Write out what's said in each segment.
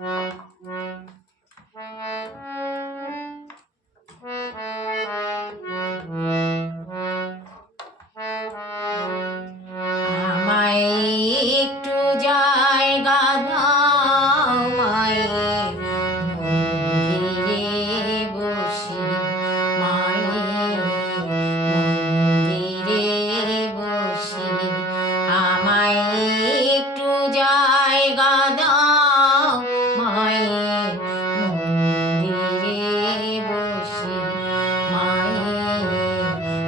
আমায় একটু জায়গা দাও মায়ের মন্দিরে বসি, মায়ের মন্দিরে বসি। আমায় একটু জায়গা দাও মায়ের মন্দিরে বসি, মায়ের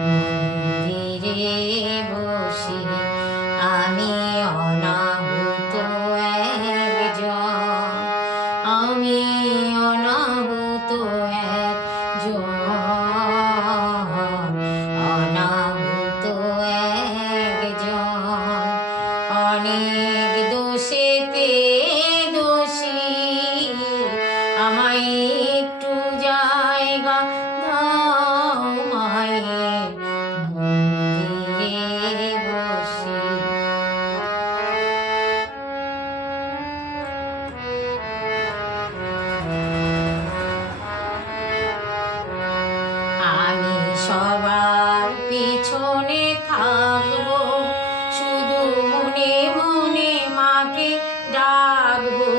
মন্দিরে বসি। আমি অনাহুত একজন, আমি অনাহুত একজন, অনাহুত একজন। অনেক দোষেতে দোষী, আমায় একটু জায়গা দাও মায়ের মন্দিরে বসি। আমি সবার পিছনে থাকবো, শুধু মনে মনে মাকে ডাকবো।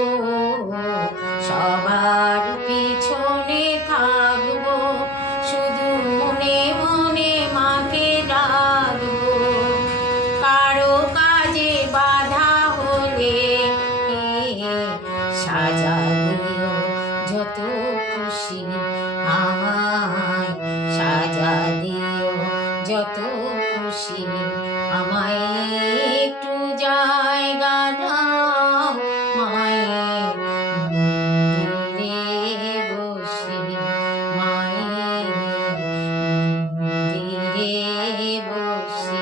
সবার পিছনে থাকবো, শুধু মনে মনে মাকে ডাকবো। কারো কাজে বাধা হলে সাজা দিও যত খুশি, আমায় সাজা দিও যত খুশি। আমায় একটু জায়গা দাও মায়ের মন্দিরে বসি, মায়ের মন্দিরে বসি।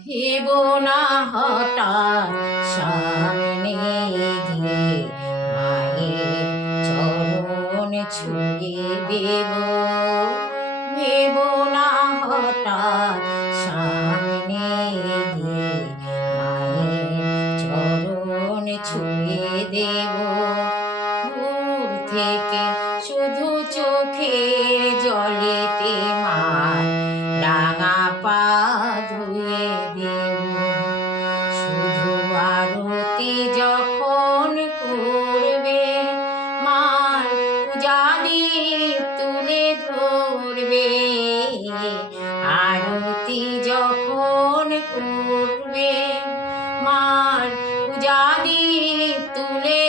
ভেবো না হঠাৎ সামনে গিয়ে মায়ের চরণ ছুঁয়ে দেব। ভেবো না হঠাৎ সামনে গিয়ে মায়ের চরণ ছুঁয়ে দেব। দূর থেকে শুধু চোখের জলেতে মার রাঙা পা ধুয়ে দেব। শুধু আরতি যখন করবে মার পূজা দীপ তুলে ধরবে। আরতি যখন করবে মার পূজা দীপ তুলে